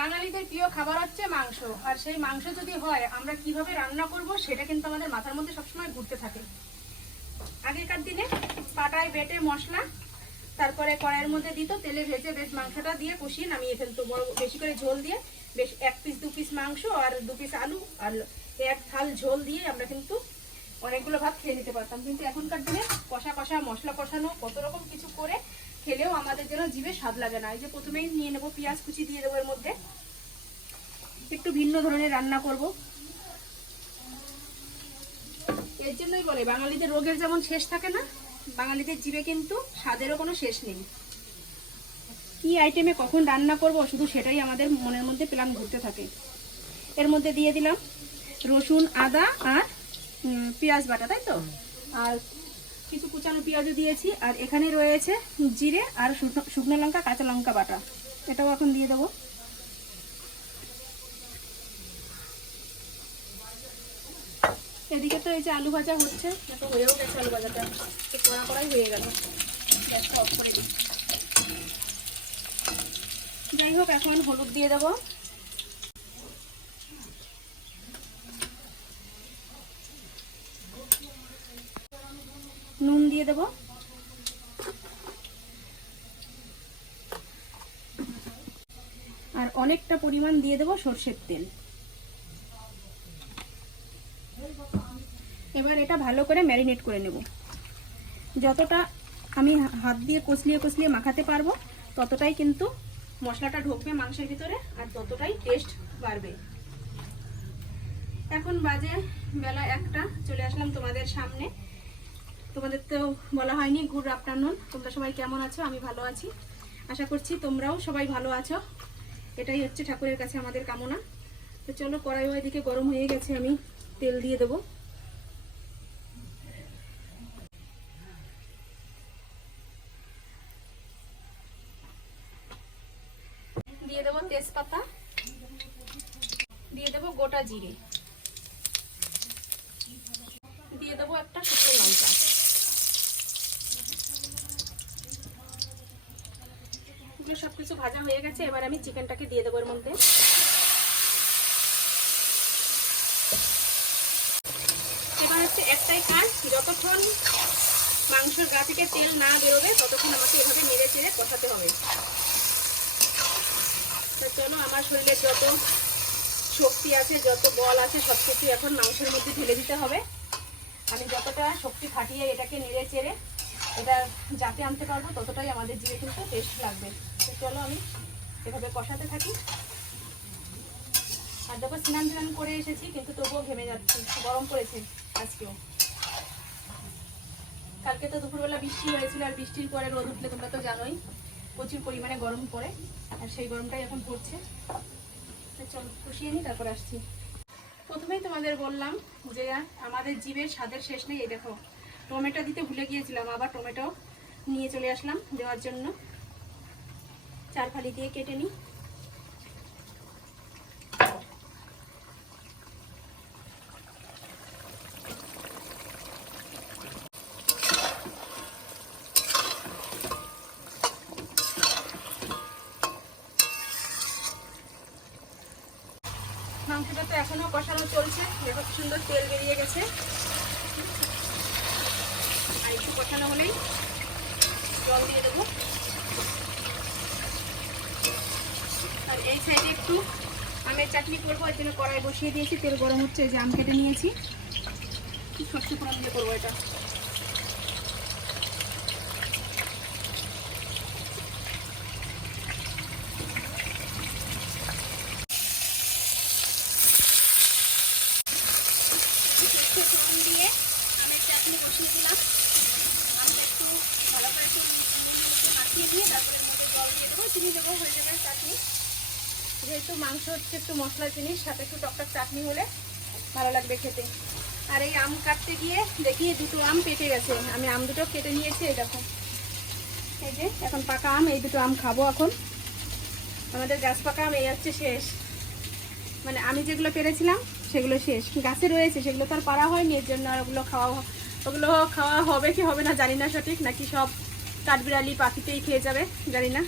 বাঙালিদের প্রিয় খাবার হচ্ছে মাংস। আর সেই মাংস যদি হয়, আমরা কীভাবে রান্না করব সেটা কিন্তু আমাদের মাথার মধ্যে সবসময় ঘুরতে থাকে। আগেকার দিনে পাটায় বেটে মশলা, তারপরে কড়াইয়ের মধ্যে দিত, তেলে ভেজে বেশ মাংসটা দিয়ে কষিয়ে নামিয়ে ফেলতো। বড় বেশি করে ঝোল দিয়ে বেশ এক পিস দু পিস মাংস আর দু পিস আলু আর এক থাল ঝোল দিয়ে আমরা কিন্তু অনেকগুলো ভাত খেয়ে নিতে পারতাম। কিন্তু এখনকার দিনে কষা কষা, মশলা কষানো, কত রকম কিছু করে খেলেও আমাদের যেন জিভে স্বাদ লাগে না। এই যে প্রথমেই নিয়ে নেব পেঁয়াজ কুচি দিয়ে দেবো এর মধ্যে। একটু ভিন্ন ধরনের রান্না করব। এর জন্যই বলে বাঙালিদের রোগের যেমন শেষ থাকে না বাঙালিদের জিভে কিন্তু স্বাদেরও কোনো শেষ নেই। কি আইটেমে কখন রান্না করব শুধু সেটাই আমাদের মনের মধ্যে প্ল্যান ঘুরতে থাকে। এর মধ্যে দিয়ে দিলাম রসুন আদা আর পেঁয়াজ বাটা তাই তো? আর কিছু কুচানো পেঁয়াজও দিয়েছি, আর এখানে রয়েছে জিরে আর শুকনো- লঙ্কা, কাঁচা লঙ্কা বাটা। এটাও এখন দিয়ে দেবো। এদিকে তো এই যে আলু ভাজা হচ্ছে তো হয়েও গেছে আলু ভাজাটা। কড়া কড়াই হয়ে গেল। যাই হোক, এখন হলুদ দিয়ে দেবো। নুন দিয়ে দেবো। আর অনেকটা পরিমাণ দিয়ে দেবো সর্ষের তেল। এবার এটা ভালো করে ম্যারিনেট করে নেব। যতটা আমি হাত দিয়ে কষলিয়ে কষলিয়ে মাখাতে পারব, ততটাই কিন্তু মশলাটা ঢুকবে মাংসের ভিতরে আর ততটাই টেস্ট বাড়বে। এখন বাজে বেলা একটা, চলে আসলাম তোমাদের সামনে। তোমাদের তো বলা হয়নি। Good afternoon. তোমরা সবাই কেমন আছো? আমি ভালো আছি। আশা করছি তোমরাও সবাই ভালো আছো। এটাই হচ্ছে ঠাকুরের কাছে আমাদের কামনা। তো চলো কড়াই ওইদিকে গরম হয়ে গেছে, আমি তেল দিয়ে দেবো। দিয়ে দেবো তেজপাতা। দিয়ে দেবো গোটা জিরে দিয়ে দেবো একটা শুকনো লঙ্কা এগুলো সব কিছু ভাজা হয়ে গেছে, এবার আমি চিকেনটাকে দিয়ে দেবো এর মধ্যে। এবার হচ্ছে একটাই কাজ, যতক্ষণ মাংসের গা থেকে তেল না বেরোবে, ততক্ষণ আমাকে এভাবে নেড়ে চেড়ে কষাতে হবে। চলো, আমার শরীরে যত শক্তি আছে, যত বল আছে সব কিছু এখন মাংসের মধ্যে ঢেলে দিতে হবে। আমি যতটা শক্তি খাটিয়ে এটাকে নেড়ে চেড়ে এটা যাতে আনতে পারব, ততটাই আমাদের জিভে কিন্তু টেস্ট লাগবে। চলো আমি এভাবে কষাতে থাকি। আর দেখো স্নান টান করে এসেছি, কিন্তু তবুও ঘেমে যাচ্ছি গরম পড়েছে আজকেও। কালকে তো দুপুরবেলা বৃষ্টি হয়েছিল, আর বৃষ্টির পরে রোদ উঠলে তোমরা তো জানোই, প্রচুর পরিমাণে গরম পড়ে, আর সেই গরমটাই এখন পড়ছে। চলো, কষিয়ে নিই, তারপর আসছি। প্রথমেই তোমাদের বললাম যে, আমাদের জীবের স্বাদের শেষ নেই, এই দেখো, টমেটো দিতে ভুলে গিয়েছিলাম, আবার টমেটো নিয়ে চলে আসলাম দেওয়ার জন্য। চার ফালি দিয়ে কেটে নিই। মাংসটা তো এখনও কষানো চলছে, দেখো সুন্দর তেল বেরিয়ে গেছে। আর একটু কষানো হলেই জল দিয়ে দেবো। আর এই সাইডে একটু আমের চাটনি করব, এর জন্য কড়াই বসিয়ে দিয়েছি, তেল গরম হচ্ছে, এই যে আম কেটে নিয়েছি। সর্ষে ফোড়ন দিয়ে করব এটা। দিয়ে আমের চাটনি আমি একটু ভালো করে দিয়ে তারপরে মধ্যে জল দিয়ে চিনি দেবো হয়ে যাবে চাটনি। যেহেতু মাংস হচ্ছে একটু মশলা জিনিস, সাথে একটু টকটক চাটনি হলে ভালো লাগবে খেতে। আর এই আম কাটতে গিয়ে দেখি দুটো আম পেকে গেছে। আমি আম দুটো কেটে নিয়েছি, এই দেখো। এই যে, এখন পাকা আম, এই দুটো আম খাব এখন। আমাদের গাছ পাকা আম, এই হচ্ছে শেষ। মানে আমি যেগুলো পেরেছিলাম, সেগুলো শেষ। গাছে রয়েছে, সেগুলো তো আর পারা হয়নি, এর জন্য আর ওগুলো খাওয়া ওগুলো খাওয়া হবে কি হবে না জানি না সঠিক। নাকি সব কাঠবিড়ালি পাখিতেই খেয়ে যাবে, জানি না।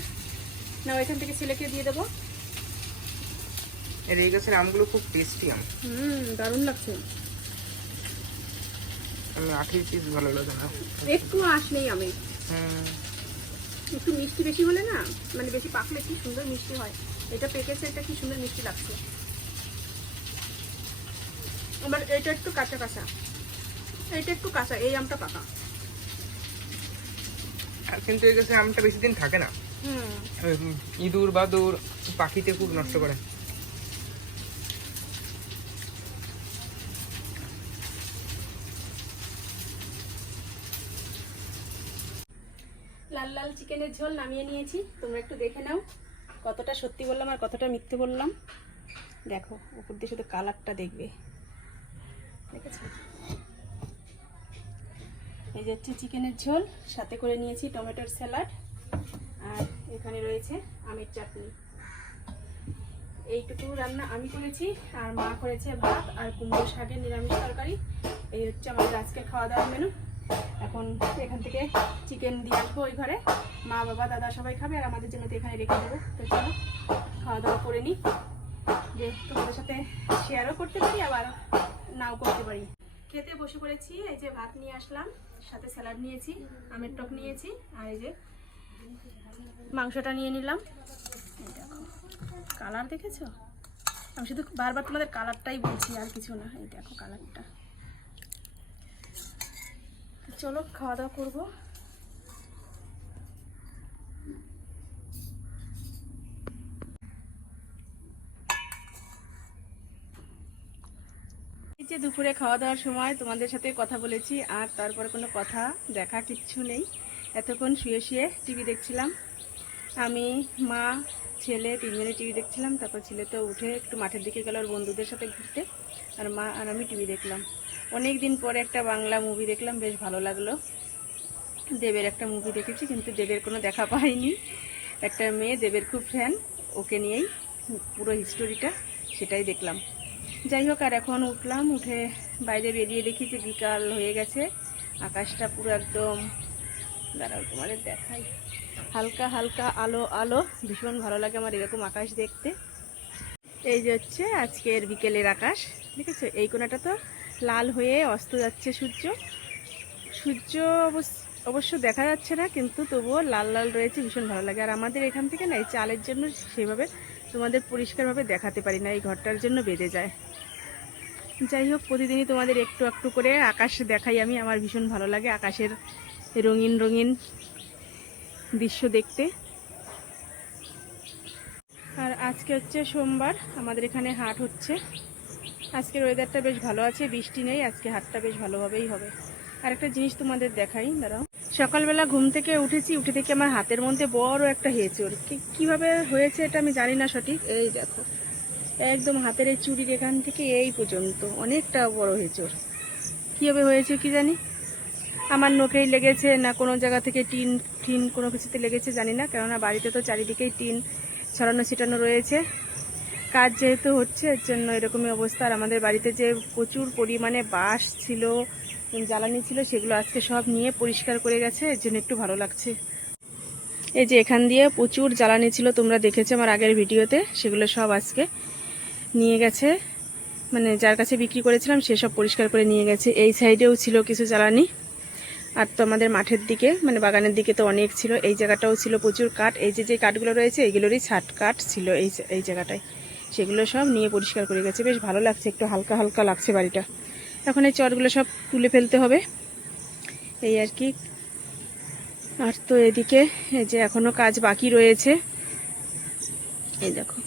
না ওইখান থেকে ছেলেকে দিয়ে দেবো। এর এই গাছের আমগুলো খুব টেস্টি আম। হুম দারুণ লাগছে। আমি আঠের পিস ভালো লাগে না। একটু আঁশ নেই আমি। হুম। একটু মিষ্টি বেশি হলে না মানে বেশি পাকলে কি সুন্দর মিষ্টি হয়। এটা পেকেছে এটা কি সুন্দর মিষ্টি লাগছে। আবার এটা একটু কাঁচা কাঁচা। এটা একটু কাঁচা এই আমটা পাকা। কিন্তু এই গাছের আমটা বেশি দিন থাকে না। ইঁদুর বাদুর পাখিতে খুব নষ্ট করে লাল লাল চিকেনের ঝোল নামিয়ে নিয়েছি। তোমরা একটু দেখে নাও কতটা সত্যি বললাম আর কতটা মিথ্যে বললাম। দেখো, উপর দিয়ে শুধু কালারটা দেখবে। দেখেছ? এই যে হচ্ছে চিকেনের ঝোল, সাথে করে নিয়েছি টমেটোর স্যালাড আর এখানে রয়েছে আমের চাটনি। এইটুকু রান্না আমি করেছি, আর মা করেছে ভাত আর কুমড়ো শাকের নিরামিষ তরকারি। এই হচ্ছে আমাদের আজকের খাওয়া দাওয়ার মেনু এখন এখান থেকে চিকেন দিয়ে আসব ওই ঘরে। মা, বাবা, দাদা সবাই খাবে আর আমাদের জন্য তো এখানে রেখে দেবো। তো চলো খাওয়া দাওয়া করে নিই। যে তোমাদের সাথে শেয়ারও করতে পারি, আবার নাও করতে পারি। খেতে বসে পড়েছি, এই যে ভাত নিয়ে আসলাম, সাথে স্যালাড নিয়েছি, আমের টক নিয়েছি, আর এই যে মাংসটা নিয়ে নিলাম। কালার দেখেছ? আমি শুধু বারবার তোমাদের কালারটাই বলছি, আর কিছু না। এই দেখো কালারটা চলো খাওয়া দাওয়া করব। যে দুপুরে খাওয়া দাওয়ার সময় তোমাদের সাথে কথা বলেছি, আর তারপরে কোনো কথা দেখা কিচ্ছু নেই। এতক্ষণ শুয়ে শুয়ে টিভি দেখছিলাম। আমি, মা, ছেলে তিনজনে টিভি দেখছিলাম, তারপর ছেলে তো উঠে একটু মাঠের দিকে গেল ওর বন্ধুদের সাথে ঘুরতে, আর মা আর আমি টিভি দেখলাম। অনেক দিন পরে একটা বাংলা মুভি দেখলাম, বেশ ভালো লাগল। দেবের একটা মুভি দেখেছি, কিন্তু দেবের কোনো দেখা পাইনি। একটা মেয়ে, দেবের খুব ফ্যান ওকে নিয়েই পুরো হিস্টোরিটা সেটাই দেখলাম। যাই হোক, আর এখন উঠলাম, উঠে বাইরে বেরিয়ে দেখি যে বিকাল হয়ে গেছে। আকাশটা পুরো একদম, দাঁড়াও তোমাদের দেখাই। হালকা হালকা, আলো আলো, ভীষণ ভালো লাগে আমার এরকম আকাশ দেখতে। এই যে হচ্ছে আজকের বিকেলের আকাশ ঠিক আছে এই কোনাটা তো লাল হয়ে অস্ত যাচ্ছে সূর্য। সূর্য অবশ্য- দেখা যাচ্ছে না, কিন্তু তবুও লাল লাল রয়েছে, ভীষণ ভালো লাগে। আর আমাদের এখান থেকে না, এই চালের জন্য সেভাবে তোমাদের পরিষ্কারভাবে দেখাতে পারি না, এই ঘরটার জন্য বেঁধে যায়। যাই হোক, প্রতিদিনই তোমাদের একটু একটু করে আকাশ দেখাই আমি, আমার ভীষণ ভালো লাগে আকাশের রঙিন রঙিন দৃশ্য দেখতে। আর আজকে হচ্ছে সোমবার, আমাদের এখানে হাট হচ্ছে। আজকের ওয়েদারটা বেশ ভালো আছে, বৃষ্টি নেই, আজকে হাটটা বেশ ভালোভাবেই হবে। আর একটা জিনিস তোমাদের দেখাই, দাঁড়াও। সকালবেলা ঘুম থেকে উঠেছি, উঠে দেখি আমার হাতের মধ্যে বড় একটা হেঁচড়। কি- কীভাবে হয়েছে এটা আমি জানি না সঠিক। এই দেখো, একদম হাতের এই চুরির এখান থেকে এই পর্যন্ত, অনেকটা বড় হেঁচড়। কীভাবে হয়েছে কি জানি? আমার নখেই লেগেছে, না কোনো জায়গা থেকে টিন টিন কোনো কিছুতে লেগেছে, জানি না। কেননা বাড়িতে তো চারিদিকেই টিন ছড়ানো ছিটানো রয়েছে। কাজ যেহেতু হচ্ছে, এর জন্য এরকমই অবস্থা। আর আমাদের বাড়িতে যে প্রচুর পরিমাণে বাঁশ ছিল, জ্বালানি ছিল, সেগুলো আজকে সব নিয়ে পরিষ্কার করে গেছে, এর জন্য একটু ভালো লাগছে। এই যে এখান দিয়ে প্রচুর জ্বালানি ছিল, তোমরা দেখেছ আমার আগের ভিডিওতে, সেগুলো সব আজকে নিয়ে গেছে। মানে যার কাছে বিক্রি করেছিলাম, সে সব পরিষ্কার করে নিয়ে গেছে। এই সাইডেও ছিল কিছু জ্বালানি। আর তো আমাদের মাঠের দিকে মানে বাগানের দিকে তো অনেক ছিল, এই জায়গাটাও ছিল প্রচুর কাঠ। এই যে যে কাঠগুলো রয়েছে এইগুলোরই ছাট কাঠ ছিল এই এই জায়গাটায়। সেগুলো সব নিয়ে পরিষ্কার করে গেছে। বেশ ভালো লাগছে, একটু হালকা হালকা লাগছে বাড়িটা। এখন এই চটগুলো সব তুলে ফেলতে হবে। এই আর কি। আর তো এদিকে এই যে এখনও কাজ বাকি রয়েছে। এই দেখো।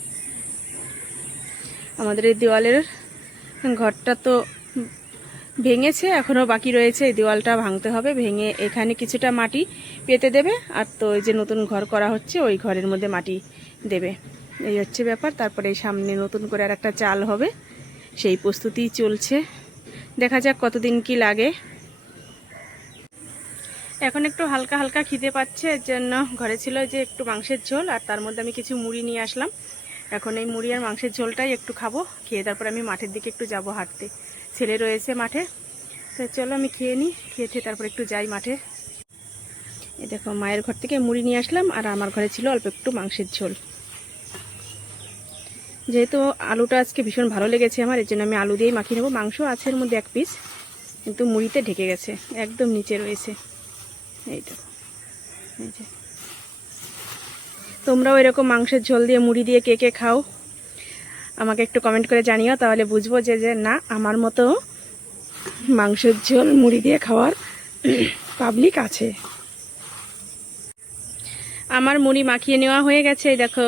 আমাদের এই দেওয়ালের ঘরটা তো ভেঙেছে, এখনও বাকি রয়েছে। এই দেওয়ালটা ভাঙতে হবে, ভেঙে এখানে কিছুটা মাটি পেতে দেবে। আর তো এই যে নতুন ঘর করা হচ্ছে, ওই ঘরের মধ্যে মাটি দেবে। এই হচ্ছে ব্যাপার। তারপরে সামনে নতুন করে আর একটা চাল হবে। সেই প্রস্তুতি চলছে। দেখা যাক কতদিন কি লাগে। এখন একটু হালকা হালকা খিদে পাচ্ছে, এর জন্য ঘরে ছিল যে একটু মাংসের ঝোল, আর তার মধ্যে আমি কিছু মুড়ি নিয়ে আসলাম। এখন এই মুড়ি আর মাংসের ঝোলটাই একটু খাব, খেয়ে তারপর আমি মাঠের দিকে একটু যাব হাঁটতে। ছেলে রয়েছে মাঠে, তো চলো আমি খেয়ে নিই, খেয়ে খেয়ে তারপর একটু যাই মাঠে। এই দেখো, মায়ের ঘর থেকে মুড়ি নিয়ে আসলাম, আর আমার ঘরে ছিল অল্প একটু মাংসের ঝোল। যেহেতু আলুটা আজকে ভীষণ ভালো লেগেছে আমার, এর জন্য আমি আলু দিয়েই মাখিয়ে নেব। মাংস আছে এর মধ্যে এক পিস কিন্তু মুড়িতে ঢেকে গেছে, একদম নিচে রয়েছে। এই দেখো এই যে। তোমরাও এরকম মাংসের ঝোল দিয়ে মুড়ি দিয়ে কে কে খাও, আমাকে একটু কমেন্ট করে জানিও, তাহলে বুঝব যে যে না, আমার মতো মাংসের ঝোল মুড়ি দিয়ে খাওয়ার পাবলিক আছে। আমার মুড়ি মাখিয়ে নেওয়া হয়ে গেছে দেখো।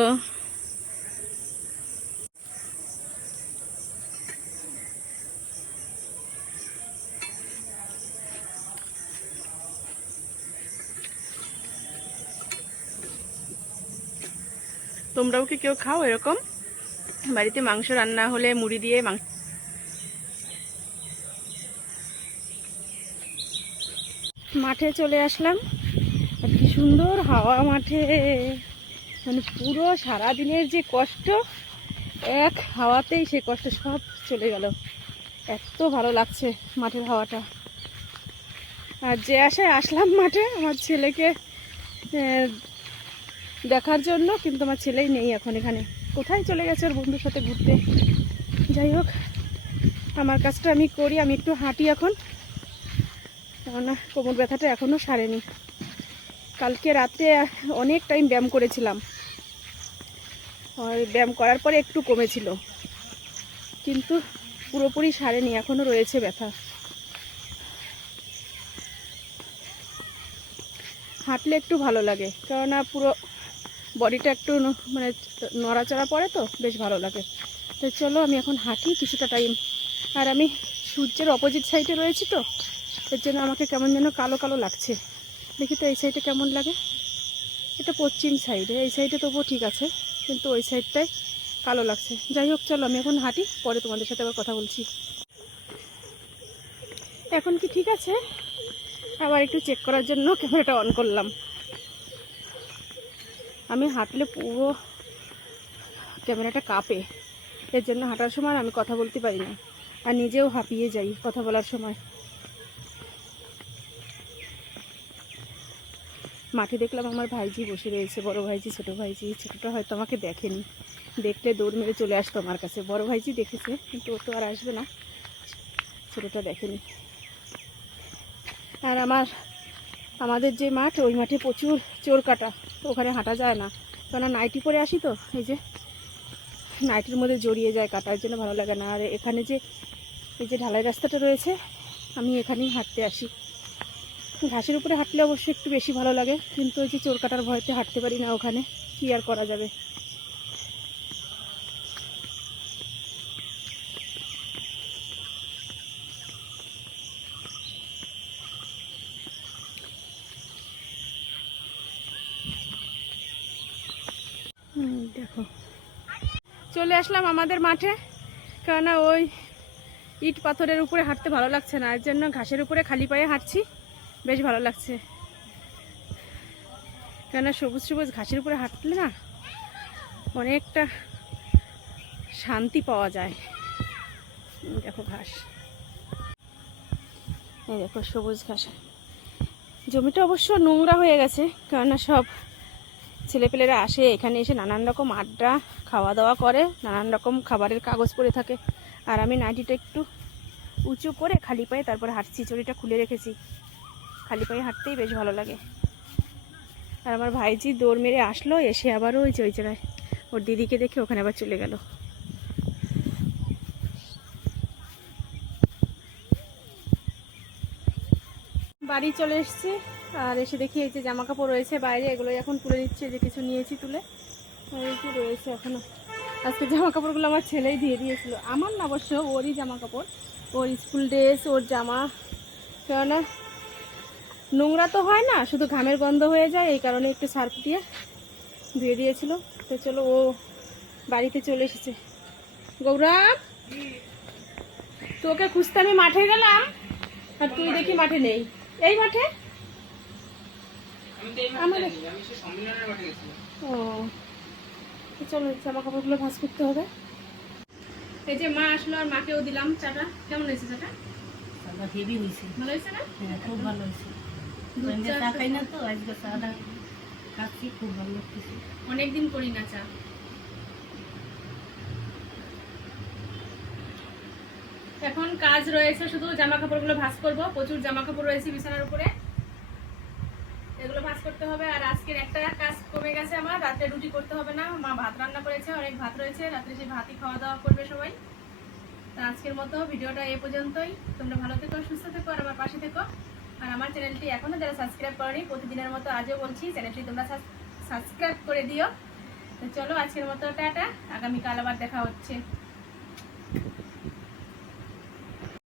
তোমরাও কি কেউ খাও এরকম? বাড়িতে মাংস রান্না হলে মুড়ি দিয়ে মাংস মাঠে চলে আসলাম। আর কি সুন্দর হাওয়া মাঠে। মানে পুরো সারা দিনের যে কষ্ট, এক হাওয়াতেই সে কষ্ট সব চলে গেল। এত ভালো লাগছে মাঠের হাওয়াটা। আর যে আশায় আসলাম মাঠে, আমার ছেলেকে দেখার জন্য, কিন্তু আমার ছেলেই নেই এখন এখানে। কোথায় চলে গেছে ওর বন্ধুর সাথে ঘুরতে? যাই হোক, আমার কাজটা আমি করি, আমি একটু হাঁটি এখন। কেননা কোমর ব্যথাটা এখনও সারেনি। কালকে রাতে অনেক টাইম ব্যায়াম করেছিলাম। ওই ব্যায়াম করার পরে একটু কমেছিল। কিন্তু পুরোপুরি সারেনি এখনও রয়েছে ব্যথা। হাঁটলে একটু ভালো লাগে, কেননা পুরো বডিটা একটু মানে নড়াচড়া পড়ে তো, বেশ ভালো লাগে। তো চলো, আমি এখন হাঁটি, কিছুটা টাইম আর আমি সূর্যের অপোজিট সাইডে রয়েছি তো, এর জন্য আমাকে কেমন যেন কালো কালো লাগছে। দেখি তো এই সাইডে কেমন লাগে? এটা পশ্চিম সাইডে এই সাইডে তবুও ঠিক আছে, কিন্তু ওই সাইডটাই কালো লাগছে। যাই হোক, চলো, আমি এখন হাঁটি, পরে তোমাদের সাথে আবার কথা বলছি। এখন কি ঠিক আছে? আবার একটু চেক করার জন্য ক্যামেরাটা অন করলাম। আমি হাঁটলে পুরো ক্যামেরাটা কাঁপে। এর জন্য হাঁটার সময় আমি কথা বলতে পারি না। আর নিজেও হাঁপিয়ে যাই কথা বলার সময়। মাঠে দেখলাম আমার ভাইজি বসে রয়েছে, বড় ভাইজি, ছোট ভাইজি। ছোটটা হয়তো আমাকে দেখেনি। দেখলে দৌড় মেরে চলে আসতো আমার কাছে। বড় ভাইজি দেখেছে, কিন্তু ও তো আর আসবে না। ছোটটা দেখেনি। আর আমার আমাদের যে মাঠ, ওই মাঠে প্রচুর চোর কাটা ওখানে হাঁটা যায় না। কেননা নাইটি পরে আসি তো, এই যে নাইটির মধ্যে জড়িয়ে যায়, কাটার জন্য ভালো লাগে না। আর এখানে যে, এই যে ঢালাই রাস্তাটা রয়েছে, আমি এখানেই হাঁটতে আসি। ঘাসের উপরে হাঁটলে অবশ্যই একটু বেশি ভালো লাগে, কিন্তু ওই যে চোর কাটার ভয়তে হাঁটতে পারি না ওখানে, কি আর করা যাবে হুম, দেখো। চলে আসলাম আমাদের মাঠে। কেননা ওই ইট পাথরের উপরে হাঁটতে ভালো লাগছে না। এর জন্য ঘাসের উপরে খালি পায়ে হাঁটছি। বেশ ভালো লাগছে। কেননা সবুজ সবুজ ঘাসের উপরে হাঁটলে না অনেকটা শান্তি পাওয়া যায়। দেখো ঘাস। এই দেখো সবুজ ঘাস। জমিটা অবশ্য নোংরা হয়ে গেছে, কেননা সব ছেলেপেলেরা আসে, এখানে এসে নানান রকম আড্ডা খাওয়া দাওয়া করে, নানান রকম খাবারের কাগজ পরে থাকে। আর আমি নাইটিটা একটু উঁচু করে খালি পায়ে তারপরে হাঁটছি, চড়িটা খুলে রেখেছি। খালি পায়ে হাঁটতেই বেশ ভালো লাগে। আর আমার ভাইজি দৌড় মেরে আসলো, এসে আবারও ওই ওই জায়গায়। ওর দিদিকে দেখে ওখানে আবার চলে গেল। বাড়ি চলে এসেছি। আর এসে দেখি এই যে জামা কাপড় রয়েছে বাইরে এগুলো এখন তুলে এই যে কিছু নিয়েছি তুলে। এই যে রয়েছে এখনও। আজকে জামা কাপড়গুলো আমার ছেলেই দিয়ে দিয়েছিল। আমার না অবশ্য ওরই জামা কাপড় ওর স্কুল ড্রেস, ওর জামা। কেননা নোংরা তো হয় না, শুধু ঘামের গন্ধ হয়ে যায়, এই কারণে একটু সার্ফ দিয়ে ধুয়ে দিয়েছিল। তো চলো, ও বাড়িতে চলে এসেছে। গৌরব, তোকে খুঁজতে আমি মাঠে গেলাম, আর তুই দেখি মাঠে নেই। এই মাঠে আমি তো এই মাঠে আমাদের- যাইনি, আমি সে সম্মেলনের মাঠে গেছিলাম ও। চলো জামা কাপড়গুলো ভাঁজ করতে হবে। এই যে মা আসলো আর মাকেও দিলাম চাটা। কেমন হয়েছে চাটা? হেভি হয়েছে। ভালো হয়েছে না? হ্যাঁ খুব ভালো হয়েছে। চা চা খাই না তো আজকে চাটা খাচ্ছি খুব ভালো লাগতেছে। অনেকদিন করি না চা। এখন কাজ রয়েছে শুধু জামা কাপড়গুলো ভাঁজ করব। প্রচুর জামা কাপড় রয়েছে বিছানার উপরে। এগুলো ভাঁজ করতে হবে আর আজকের একটা কাজ কমে গেছে আমার রাতে রুটি করতে হবে না। মা ভাত রান্না করেছে, অনেক ভাত রয়েছে। রাত্রে সেই ভাতই খাওয়া দাওয়া করবে সবাই। তা আজকের মতো ভিডিওটা এ পর্যন্তই। তোমরা ভালো থেকো, সুস্থ থেকো আর আমার পাশে থেকো। আর আমার চ্যানেলটি এখনও যারা সাবস্ক্রাইব করেনি, প্রতিদিনের মতো আজও বলছি, চ্যানেলটি তোমরা সাবস্ক্রাইব করে দিও। তো চলো আজকের মতো, টাটা। আগামীকাল আবার দেখা হচ্ছে।